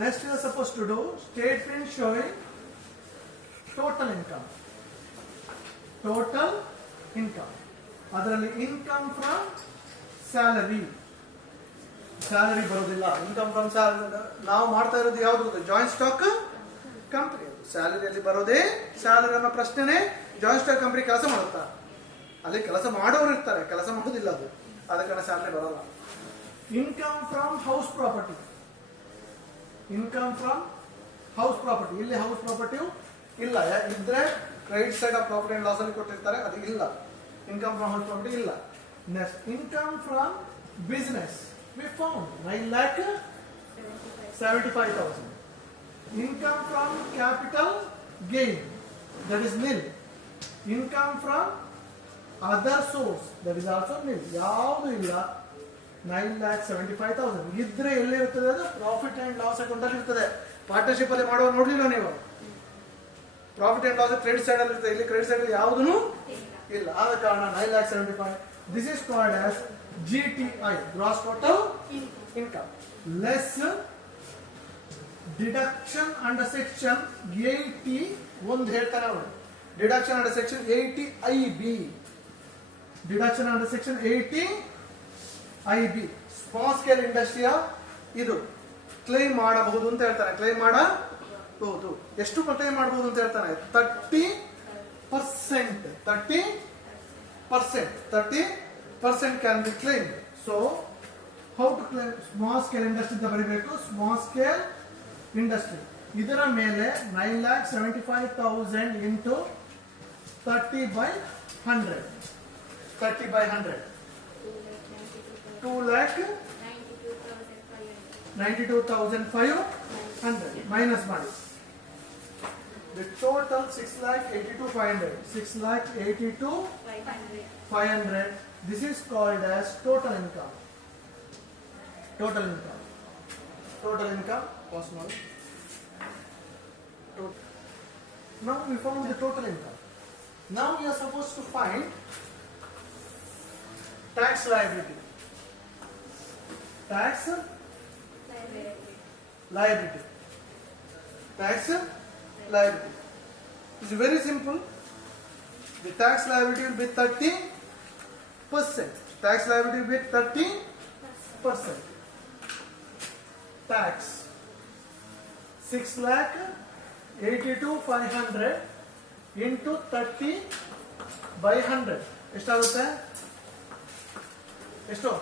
Next you are supposed to do statement showing total income. Total income. ಅದರಲ್ಲಿ income from salary ಬರೋದಿಲ್ಲ. Income from salary ನಾವು ಮಾಡ್ತಾ ಇರೋದು ಯಾವ್ದು? Joint stock company. ಸ್ಯಾಲರಿಯಲ್ಲಿ ಬರೋದೇ ಸ್ಯಾಲರಿ ಅನ್ನೋ ಪ್ರಶ್ನೆನೇ. ಜಾಯಿಂಟ್ ಸ್ಟಾಕ್ ಕಂಪನಿ ಕೆಲಸ ಮಾಡುತ್ತಾ? ಅಲ್ಲಿ ಕೆಲಸ ಮಾಡೋರು ಇರ್ತಾರೆ, ಕೆಲಸ ಮಾಡೋದಿಲ್ಲ ಅದು, ಅದಕ್ಕೆ ಸ್ಯಾಲರಿ ಬರೋಲ್ಲ. Income from house property. Income from house property. ಇಲ್ಲಿ ಹೌಸ್ ಪ್ರಾಪರ್ಟಿ ಇಲ್ಲ. ಇದ್ರೆ credit side of profit and loss ಅಲ್ಲಿ ಕೊಟ್ಟಿರ್ತಾರೆ, ಅದು ಇಲ್ಲ. ಇನ್ಕಮ್ ಫ್ರಮ್ ಹೌಸ್ ಪ್ರಾಪರ್ಟಿ ಇಲ್ಲ. Next income from business we found 9,75,000. Income from capital gain, that is nil. Income from other source, that is also nil. ಯಾವುದು ಇಲ್ಲ. 9,75,000 ಇದ್ರೆ ಎಲ್ಲಿ ಇರ್ತದೆ? ಅದು ಪ್ರಾಫಿಟ್ ಅಂಡ್ ಲಾಸ್ ಅಕೌಂಟ್ ಅಲ್ಲಿ ಇರ್ತದೆ. ಪಾರ್ಟ್ನರ್ಶಿಪ್ ಅಲ್ಲಿ ಮಾಡುವ ನೋಡ್ಲಿಲ್ಲ ನೀವು? Profit and loss credit side ಅಲ್ಲಿ ಇರ್ತದೆ, ಇಲ್ಲಿ ಕ್ರೆಡಿಟ್ ಸೈಡ್ ಯಾವುದೂ ಇಲ್ಲ. ಆದ ಕಾರಣ 9,75,000. This is called as GTI, gross total income, less deduction under section 80. ಒಂದು ಹೇಳ್ತಾರೆ ಅವರು, deduction under section 80 IB. Deduction under section 80 IB. Small scale ಇಂಡಸ್ಟ್ರಿಯ ಇದು ಕ್ಲೈಮ್ ಮಾಡಬಹುದು ಅಂತ ಹೇಳ್ತಾರೆ. ಕ್ಲೈಮ್ ಮಾಡಬಹುದು. ಎಷ್ಟು ಕ್ಲೈಮ್ ಮಾಡಬಹುದು ಅಂತ ಹೇಳ್ತಾನೆ? 30%. 30% can be claimed. So, how to claim small scale industry ಅಂತ ಬರೀಬೇಕು. ಸ್ಮಾಲ್ ಸ್ಕೇಲ್ ಇಂಡಸ್ಟ್ರಿ ಇದರ ಮೇಲೆ 9,75,000 into 30/100. 30/100 2,92,500 minus ಮಾಡಿ. The total 6,82,500. 6,82,500. This is called as total income. Total income. Total income. Cost knowledge. Now we found the total income. Now we are supposed to find tax liability. Tax liability. Tax liability. It's very simple. The tax liability will be 30%. Tax liability will be 30%. Tax 6,82,500 into 30/100 ಎಷ್ಟಾಗುತ್ತೆ? ಎಷ್ಟು?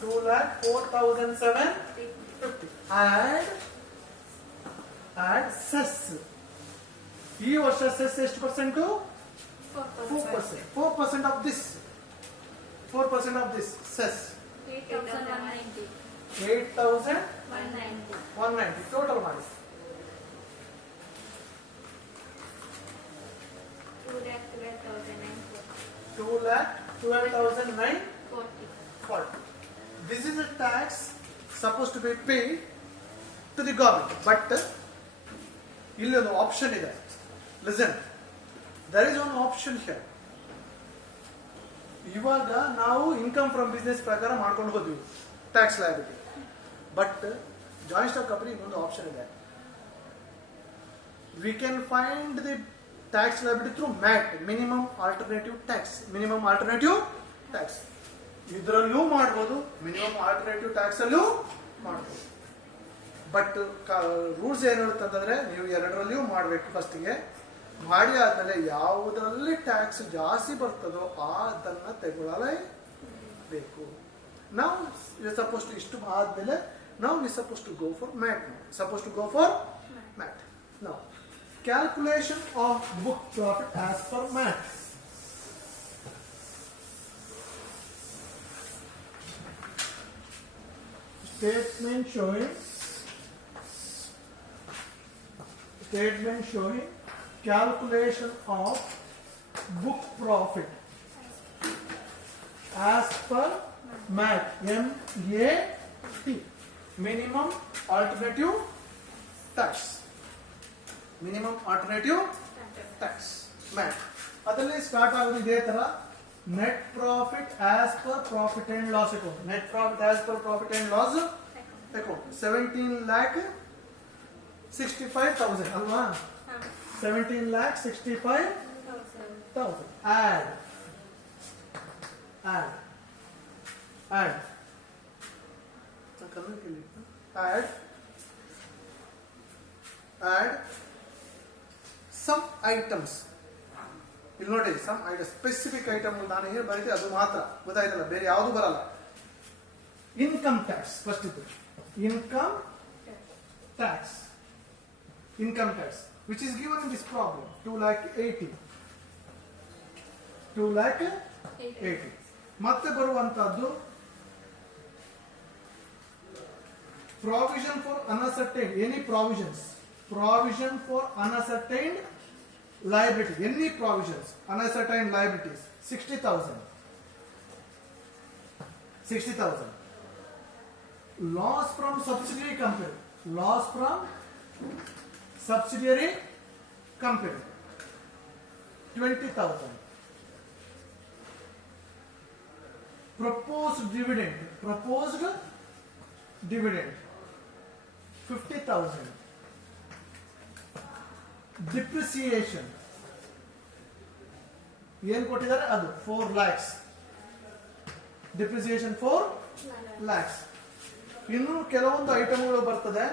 2,04,750. Add cess. ಈ ವರ್ಷ cess ಎಷ್ಟು percent? 4%. 4% of this. 4% of this cess. 8,190. 8,190. Total ಮಾಡಿ. 2,12,940. This is a tax supposed to be paid to the government, but ಇಲ್ಲಿ ಒಂದು option ಇದೆ. Listen, there is one option here. ಇವಾಗ ನಾವು ಇನ್ಕಮ್ ಫ್ರಮ್ ಬಿಸ್ನೆಸ್ ಪ್ರಕಾರ ಮಾಡ್ಕೊಂಡು ಹೋದ್ವಿ tax liability. But joint stock company ಒಂದು ಆಪ್ಷನ್ ಇದೆ. We can find the tax liability through mat, minimum alternative tax. Minimum alternative tax ಇದರಲ್ಲೂ ಮಾಡ್ಬೋದು, ಮಿನಿಮಮ್ ಆಲ್ಟರ್ನೇಟಿವ್ ಟ್ಯಾಕ್ಸ್ ಅಲ್ಲೂ ಮಾಡ್ಬೋದು. ಬಟ್ ರೂಲ್ಸ್ ಏನು ಹೇಳುತ್ತಂತಂದ್ರೆ ನೀವು ಎರಡರಲ್ಲಿಯೂ ಮಾಡಬೇಕು. ಫಸ್ಟ್ಗೆ ಮಾಡಿ ಆದ್ಮೇಲೆ ಯಾವುದರಲ್ಲಿ ಟ್ಯಾಕ್ಸ್ ಜಾಸ್ತಿ ಬರ್ತದೋ ಅದನ್ನ ತಗೊಳ್ಳಲೇಬೇಕು. ನಾವು ಸಪೋಸ್ ಟು ಇಷ್ಟು ಆದ್ಮೇಲೆ ನಾವು suppose to go for MAT. Suppose to go for MAT. ನಾವು calculation of book profit as per MAT. Statement showing calculation of book profit as per MAT. MAT. Minimum alternative tax. Minimum alternative tax. MAT. ಅದರಲ್ಲಿ start ಆಗೋದು ಇದೇ ತರ. net profit as per profit and loss account. Net profit as per profit and loss account. 17 lakh 65,000 alva. 17 lakh 65,000. Add. Add some items. ಇಲ್ಲಿ ನೋಡಿ some item specific item ನಾನು ಏನು ಬರೀತಿ ಅದು ಮಾತ್ರ ಗೊತ್ತಾಯ್ತಲ್ಲ, ಬೇರೆ ಯಾವುದು ಬರಲ್ಲ. ಇನ್ಕಮ್ ಟ್ಯಾಕ್ಸ್ ಫಸ್ಟ್ ಇತ್ತು. Income tax which is given in this problem 2,80,000. ಮತ್ತೆ ಬರುವಂತದ್ದು provision for unascertained, any provision for unascertained liability, any provisions unascertained liabilities 60,000. Loss from subsidiary company 20,000. Proposed dividend 50,000. Depreciation ಏನು ಕೊಟ್ಟಿದ್ದಾರೆ ಅದು 4 lakhs. Depreciation 4 lakhs. ಇನ್ನು ಕೆಲವೊಂದು ಐಟಮ್ಗಳು ಬರ್ತದೆ,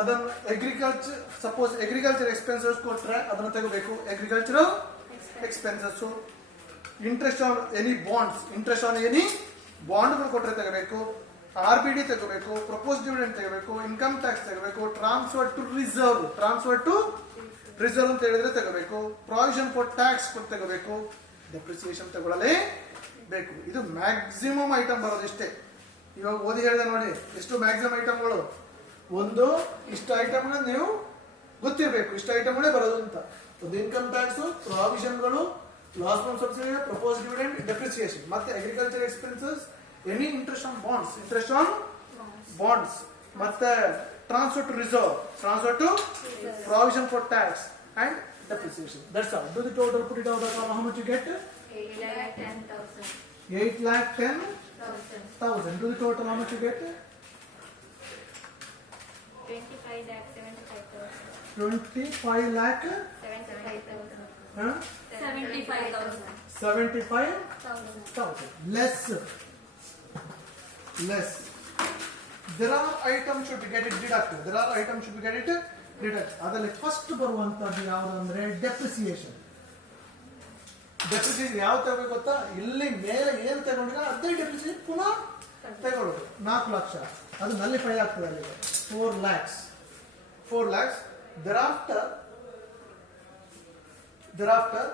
ಅದನ್ನು ಅಗ್ರಿಕಲ್ಚರ್ ಎಕ್ಸ್ಪೆನ್ಸಸ್ ಕೊಟ್ಟರೆ ಅದನ್ನು ತಗೋಬೇಕು. Agricultural expenses, interest on any ಬಾಂಡ್ಗಳು ಕೊಟ್ಟರೆ ತಗೋಬೇಕು. RBD ತಗೋಬೇಕು, ಪ್ರಪೋಸ್ ಡಿವಿಡೆಂಡ್ ತಗೋಬೇಕು, ಇನ್ಕಮ್ ಟ್ಯಾಕ್ಸ್ ತಗೋಬೇಕು, ಟ್ರಾನ್ಸ್ಫರ್ ಟು ರಿಸರ್ವ್ ಅಂತ ಹೇಳಿದ್ರೆ ತಗೋಬೇಕು, ಪ್ರಾವಿಷನ್ ಫಾರ್ ಟ್ಯಾಕ್ಸ್ ಕೊಟ್ಟು ತಗೋಬೇಕು, ಡೆಪ್ರಿಸಿಯೇಷನ್ ತಗೊಳ್ಳಲೇಬೇಕು. ಇದು ಮ್ಯಾಕ್ಸಿಮಮ್ ಐಟಮ್ ಬರೋದು ಇಷ್ಟೇ. ಇವಾಗ ಓದಿ ಹೇಳಿದೆ ನೋಡಿ ಎಷ್ಟು ಮ್ಯಾಕ್ಸಿಮಮ್ ಐಟಮ್ಗಳು. ಒಂದು ಇಷ್ಟು ಐಟಮ್ನ ನೀವು ಗೊತ್ತಿರಬೇಕು, ಇಷ್ಟು ಐಟಮ್ಗಳೇ ಬರೋದು ಅಂತ. ಒಂದು ಇನ್ಕಮ್ ಟ್ಯಾಕ್ಸ್, ಪ್ರಾವಿಷನ್ಗಳು, loss from subsidy, propose dividend, depreciation, ಮತ್ತೆ agriculture expenses, any interest on bonds, ಮತ್ತೆ transfer to reserve, provision for tax and depreciation. That's all. Do the total, put it out. How much you get? 8,10,000. 8,10,000. Do the total, how much you get? 25,75,000. 25 lakh 75,000. 75,000. Less. There are items should get it deducted. ಅದರಲ್ಲಿ first ಬರುವಂತದ್ದು ಯಾವುದು ಅಂದ್ರೆ depreciation. ಯಾವ ತಗೋಬೇಕು ಗೊತ್ತಾ? ಇಲ್ಲಿ ಮೇಲೆ ಏನು ತಗೊಂಡಿಲ್ಲ ಅದೇ ಡೆಪ್ರಿಸಿಯೇಷನ್ ಪುನಃ ತಗೊಳ್ಳೋದು. 4 ಲಕ್ಷ ಅದು ನಲ್ಲಿಫೈ ಆಗ್ತದೆ ಅಲ್ಲಿ. 4 lakhs. thereafter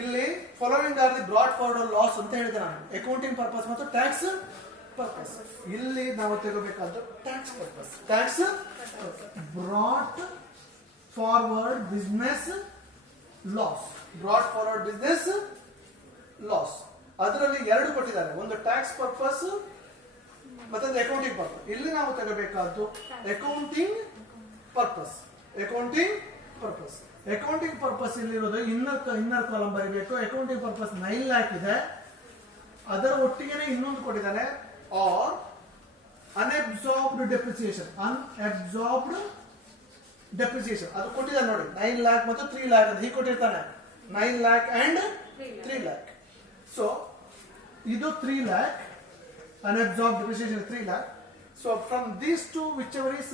ಇಲ್ಲಿ following are the brought forward loss ಅಂತ ಹೇಳಿದೆ ನಾನು. ಅಕೌಂಟಿಂಗ್ ಪರ್ಪಸ್ ಮತ್ತು ಟ್ಯಾಕ್ಸ್ ಪರ್ಪಸ್. ಇಲ್ಲಿ ನಾವು ತಗೋಬೇಕಾದ tax brought forward business loss. ಅದರಲ್ಲಿ 2 ಕೊಟ್ಟಿದ್ದಾರೆ, ಒಂದು ಟ್ಯಾಕ್ಸ್ ಪರ್ಪಸ್ ಮತ್ತೊಂದು ಅಕೌಂಟಿಂಗ್ ಪರ್ಪಸ್. ಇಲ್ಲಿ ನಾವು ತಗೋಬೇಕಾದ್ದು ಅಕೌಂಟಿಂಗ್ ಪರ್ಪಸ್. ಅಕೌಂಟಿಂಗ್ ಪರ್ಪಸ್ ಇಲ್ಲಿರೋದು ಇನ್ನರ್ ಕಾಲಮ್ ಬರೀಬೇಕು. ಅಕೌಂಟಿಂಗ್ ಪರ್ಪಸ್ 9 lakh ಇದೆ. ಅದರ ಒಟ್ಟಿಗೆ ಇನ್ನೊಂದು ಕೊಟ್ಟಿದ್ದಾನೆ, ಆರ್ ಅನ್ಅಬ್ಸಾರ್ಬ್ಡ್ ಡೆಪ್ರಿಸಿಯೇಷನ್. ಅದು ಕೊಟ್ಟಿದ್ದಾನೆ ನೋಡಿ. 9 lakh ಮತ್ತು 3 lakh ಅಂತ ಹೀಗೆ ಕೊಟ್ಟಿರ್ತಾನೆ. 9 lakh and 3 lakh. ಸೊ ಇದು 3 lakh, unabsorbed depreciation is 3 lakh. So from these two, whichever is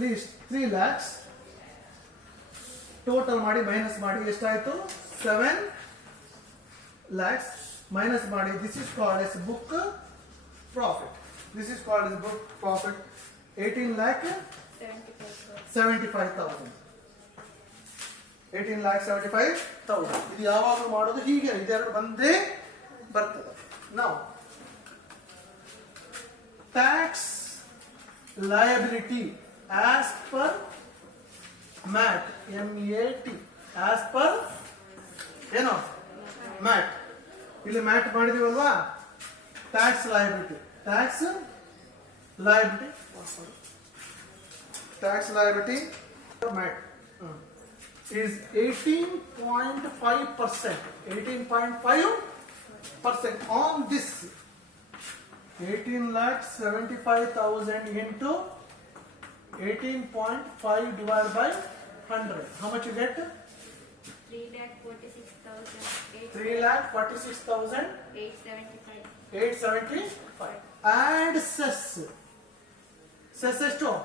least 3 lakhs total ಮಾಡಿ ಮೈನಸ್ ಮಾಡಿ ಎಷ್ಟಾಯ್ತು? 7 lakhs ಮೈನಸ್ ಮಾಡಿ. This is called as book profit. 18,75,000. 18,75,000. ಇದು ಯಾವಾಗಲೂ ಮಾಡೋದು ಹೀಗೆ, ಇದೆರಡು ಬಂದೇ ಬರ್ತದೆ. ನಾವು tax liability as per MAT, MAT, as per ಏನೋ ಮ್ಯಾಟ್. ಇಲ್ಲಿ ಮ್ಯಾಟ್ ಮಾಡಿದೀವಲ್ವಾ, tax liability MAT. is 18.5%. 18.5% on this. 18,75,000 into 18.5 divided by 100. How much you get? 3,46,875. 875. Add cess. Cess is 4%.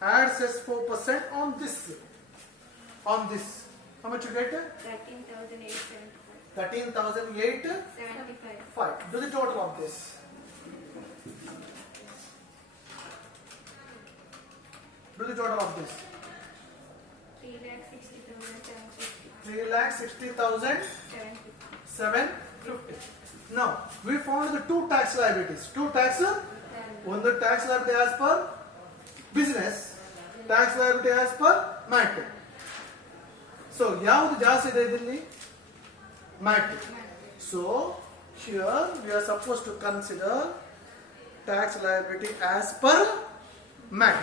Add cess 4% on this. On this. How much you get? 13,875. Do the total of this. Do the total of this. 3,60,750. Now we found the two tax liabilities. Two tax. One the tax liability as per business. Tax liability as per MAT. So ಯಾವುದು ಜಾಸ್ತಿ ಇದೆ ಇದರಲ್ಲಿ? MAT. So here we are supposed to consider tax liability as per MAT.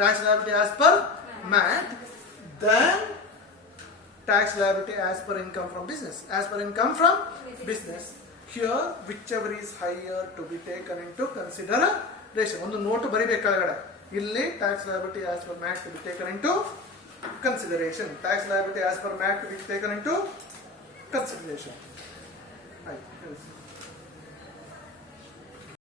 Tax liability as per MAT. Then tax liability as per income from business. As per income from business. Here whichever is higher to be taken into consideration. ಒಂದು note ಬರಿಬೇಕು ಕೆಳಗಡೆ. ಇಲ್ಲಿ tax liability as per MAT to be taken into consideration. Tax liability as per MAT to be taken into consideration. Right.